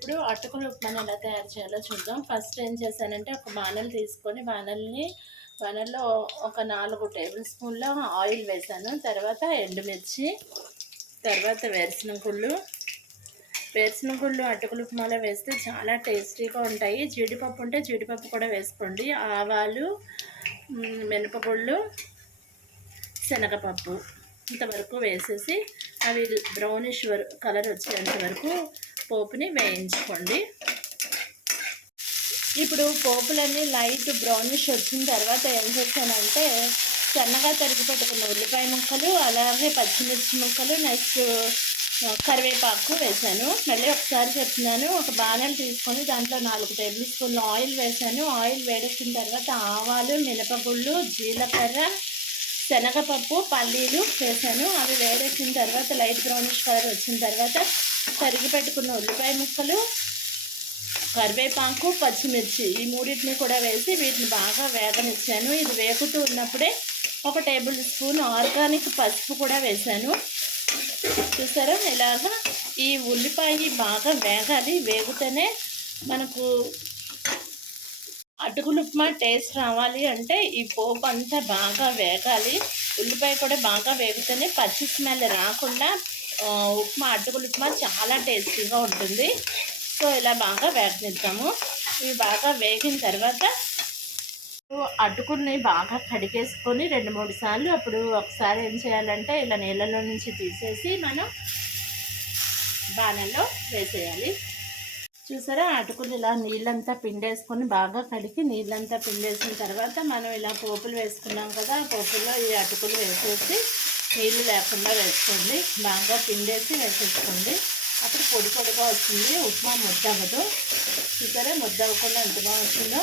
ఇప్పుడు అటుకులు ఉప్మాని ఎలా తయారు చేయాలో చూద్దాం. ఫస్ట్ ఏం చేశానంటే ఒక బాణలు తీసుకొని బాణల్ని బాణల్లో ఒక నాలుగు టేబుల్ స్పూన్ల ఆయిల్ వేసాను. తర్వాత ఎండుమిర్చి తర్వాత వేరుశనగుళ్ళు గుళ్ళు వేరుసిన అటుకులు ఉప్మాలో వేస్తే చాలా టేస్టీగా ఉంటాయి. జీడిపప్పు ఉంటే జీడిపప్పు కూడా వేసుకోండి. ఆవాలు మినపగుళ్ళు శనగపప్పు ఇంతవరకు వేసేసి అవి బ్రౌనిష్ వర కలర్ వచ్చేంత వరకు పోపుని వేయించుకోండి. ఇప్పుడు పోపులన్నీ లైట్ బ్రౌనిష్ వచ్చిన తర్వాత ఏం చేశానంటే సన్నగా తరిగి పెట్టుకున్న ఉల్లిపాయ ముక్కలు అలాగే పచ్చిమిర్చి ముక్కలు నెక్స్ట్ కరివేపాకు వేశాను. మళ్ళీ ఒకసారి చెప్తున్నాను ఒక బాణం తీసుకొని దాంట్లో నాలుగు టేబుల్ స్పూన్లు ఆయిల్ వేశాను. ఆయిల్ వేడెక్కిన తర్వాత ఆవాలు మినపగుళ్ళు జీలకర్ర శనగపప్పు పల్లీలు వేసాను అవి వేడెక్కిన తర్వాత లైట్ బ్రౌనిష్ కలర్ వచ్చిన తర్వాత తరిగి పెట్టుకున్న ఉల్లిపాయ ముక్కలు కరివేపాకు పచ్చిమిర్చి ఈ మూడింటిని కూడా వేసి వీటిని బాగా వేగనిచ్చాను. ఇది వేగుతూ ఉన్నప్పుడే ఒక టేబుల్ స్పూన్ ఆర్గానిక్ పసుపు కూడా వేశాను. చూసారా? ఇలాగా ఈ ఉల్లిపాయ బాగా వేగాలి వేగితేనే మనకు అటుకులు ఉప్మా టేస్ట్ రావాలి అంటే ఈ పోపు అంతా బాగా వేగాలి. ఉల్లిపాయ కూడా బాగా వేగితేనే పచ్చి స్మెల్ రాకుండా ఉప్మా అటుకులు ఉప్మా చాలా టేస్టీగా ఉంటుంది. సో ఇలా బాగా వేగనిద్దాము. ఇవి బాగా వేగిన తర్వాత అటుకుల్ని బాగా కడిగేసుకొని రెండు మూడు సార్లు అప్పుడు ఒకసారి ఏం చేయాలంటే ఇలా నీళ్ళలో నుంచి తీసేసి మనం బాణల్లో వేసేయాలి. చూసారా? అటుకులు ఇలా నీళ్ళంతా పిండేసుకొని బాగా కడిగి నీళ్ళంతా పిండేసిన తర్వాత మనం ఇలా పోపులు వేసుకున్నాం కదా ఆ పోపుల్లో ఈ అటుకులు వేసేసి నీళ్ళు లేకుండా వేసుకోండి. బాగా పిండేసి వేసేసుకోండి. అప్పుడు పొడి పొడిగా వస్తుంది. ఉప్మా ముద్ద అవ్వదు. చూసారా? ముద్ద అవ్వకుండా ఎంత బాగా వచ్చిందో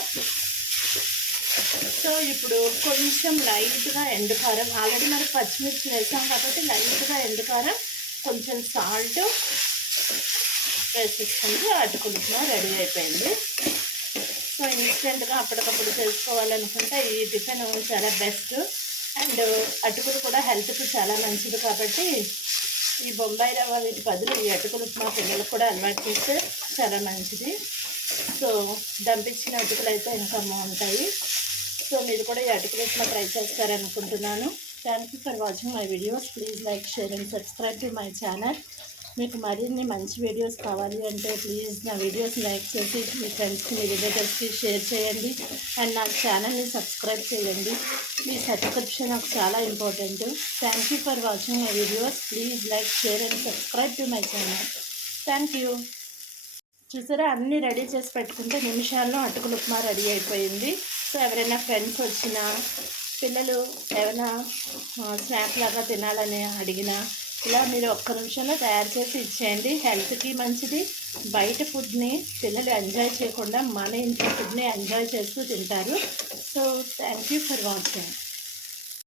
సో ఇప్పుడు కొంచెం లైట్గా ఎండుకారం ఆల్రెడీ మనకి పచ్చిమిర్చి వేసాం కాబట్టి లైట్గా ఎండుకారం కొంచెం సాల్ట్ వేసేసుకుంటే అటుకులు రెడీ అయిపోయింది. సో ఇన్స్టెంట్గా అప్పటికప్పుడు చేసుకోవాలనుకుంటే ఈ టిఫిన్ చాలా బెస్ట్. అండ్ అటుకులు కూడా హెల్త్కి చాలా మంచిది కాబట్టి ఈ బొంబాయి రవ్వ వీటి బదులు ఈ అటుకులు మా పిల్లలకు కూడా అలవాటు చేస్తే చాలా మంచిది. సో దంపించిన అటుకులు అయితే ఇంకా బాగుంటాయి. సో మీరు కూడా ఈ అటుకులు upma try చేస్తారనుకుంటున్నాను. Thank you for watching my videos please like share and subscribe to my channel మీకు మరిన్ని మంచి వీడియోస్ కావాలి అంటే ప్లీజ్ నా వీడియోస్ లైక్ చేసి మీ ఫ్రెండ్స్కి మీ రిలేటివ్స్కి షేర్ చేయండి. అండ్ నా ఛానల్ని సబ్స్క్రైబ్ చేయండి. మీ సబ్స్క్రిప్షన్ నాకు చాలా important thank you for watching my videos please like share and subscribe to my channel thank you చూసారా? అన్నీ రెడీ చేసి పెట్టుకుంటే నిమిషాల్లో అటుకులు ఉప్మా రెడీ అయిపోయింది. సో ఎవరైనా ఫ్రెండ్స్ వచ్చినా పిల్లలు ఏమైనా స్నాక్ లాగా తినాలని అడిగినా ఇలా మీరు ఒక్క నిమిషంలో తయారు చేసి ఇచ్చేయండి. హెల్త్కి మంచిది. బయట ఫుడ్ని పిల్లలు ఎంజాయ్ చేయకుండా మన ఇంట్లో ఫుడ్ని ఎంజాయ్ చేస్తూ తింటారు. So thank you for watching.